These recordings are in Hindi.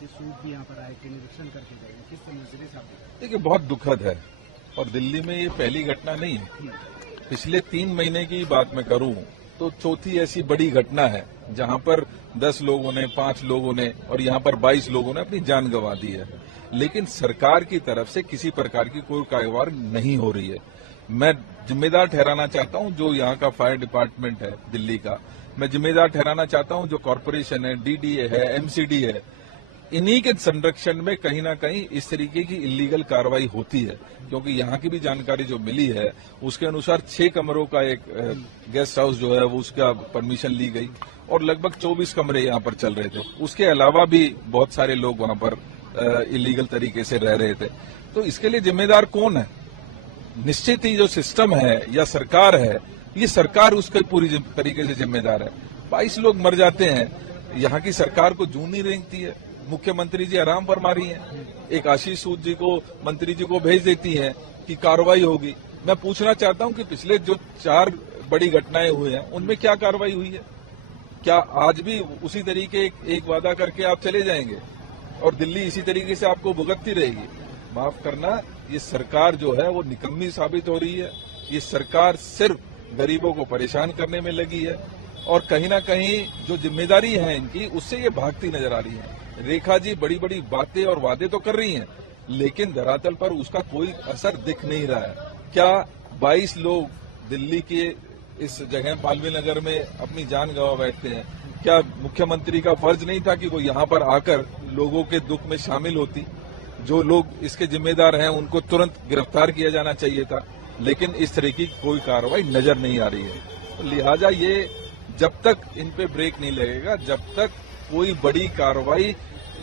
से सूट भी यहाँ पर आए थे, निरीक्षण करके गए, किस नजरिए से आप देखिए बहुत दुखद है और दिल्ली में ये पहली घटना नहीं है। पिछले 3 महीने की बात मैं करूं तो चौथी ऐसी बड़ी घटना है जहां पर 10 लोगों ने, 5 लोगों ने और यहां पर 22 लोगों ने अपनी जान गंवा दी है। लेकिन सरकार की तरफ से किसी प्रकार की कोई कार्रवाई नहीं हो रही है। मैं जिम्मेदार ठहराना चाहता हूं जो यहाँ का फायर डिपार्टमेंट है दिल्ली का, मैं जिम्मेदार ठहराना चाहता हूं जो कॉरपोरेशन है, डीडीए है, एमसीडी है, इन्हीं के संरक्षण में कहीं ना कहीं इस तरीके की इलीगल कार्रवाई होती है। क्योंकि यहाँ की भी जानकारी जो मिली है उसके अनुसार 6 कमरों का एक गेस्ट हाउस जो है वो उसका परमिशन ली गई और लगभग 24 कमरे यहाँ पर चल रहे थे। उसके अलावा भी बहुत सारे लोग वहाँ पर इलीगल तरीके से रह रहे थे। तो इसके लिए जिम्मेदार कौन है? निश्चित ही जो सिस्टम है या सरकार है, ये सरकार उसके पूरी तरीके से जिम्मेदार है। 22 लोग मर जाते हैं, यहाँ की सरकार को जून नहीं रेंगती है। मुख्यमंत्री जी आराम फरमा रही हैं, एक आशीष सूद जी को, मंत्री जी को भेज देती हैं कि कार्रवाई होगी। मैं पूछना चाहता हूं कि पिछले जो 4 बड़ी घटनाएं हुई हैं उनमें क्या कार्रवाई हुई है? क्या आज भी उसी तरीके एक वादा करके आप चले जाएंगे और दिल्ली इसी तरीके से आपको भुगतती रहेगी? माफ करना, ये सरकार जो है वो निकम्मी साबित हो रही है। ये सरकार सिर्फ गरीबों को परेशान करने में लगी है और कहीं ना कहीं जो जिम्मेदारी है इनकी उससे ये भागती नजर आ रही है। रेखा जी बड़ी बड़ी बातें और वादे तो कर रही हैं, लेकिन धरातल पर उसका कोई असर दिख नहीं रहा है। क्या 22 लोग दिल्ली के इस जगह पालवी नगर में अपनी जान गंवा बैठते हैं? क्या मुख्यमंत्री का फर्ज नहीं था कि वो यहाँ पर आकर लोगों के दुख में शामिल होती? जो लोग इसके जिम्मेदार हैं उनको तुरंत गिरफ्तार किया जाना चाहिए था, लेकिन इस तरह की कोई कार्रवाई नजर नहीं आ रही है। तो लिहाजा ये जब तक इन पे ब्रेक नहीं लगेगा, जब तक कोई बड़ी कार्रवाई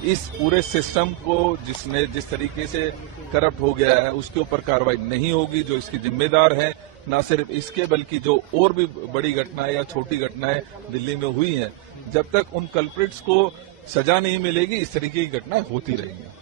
इस पूरे सिस्टम को जिस तरीके से करप्ट हो गया है उसके ऊपर कार्रवाई नहीं होगी, जो इसकी जिम्मेदार है, न सिर्फ इसके बल्कि जो और भी बड़ी घटनाएं या छोटी घटनाएं दिल्ली में हुई हैं, जब तक उन कल्प्रिट्स को सजा नहीं मिलेगी इस तरीके की घटनाएं होती रहेंगी।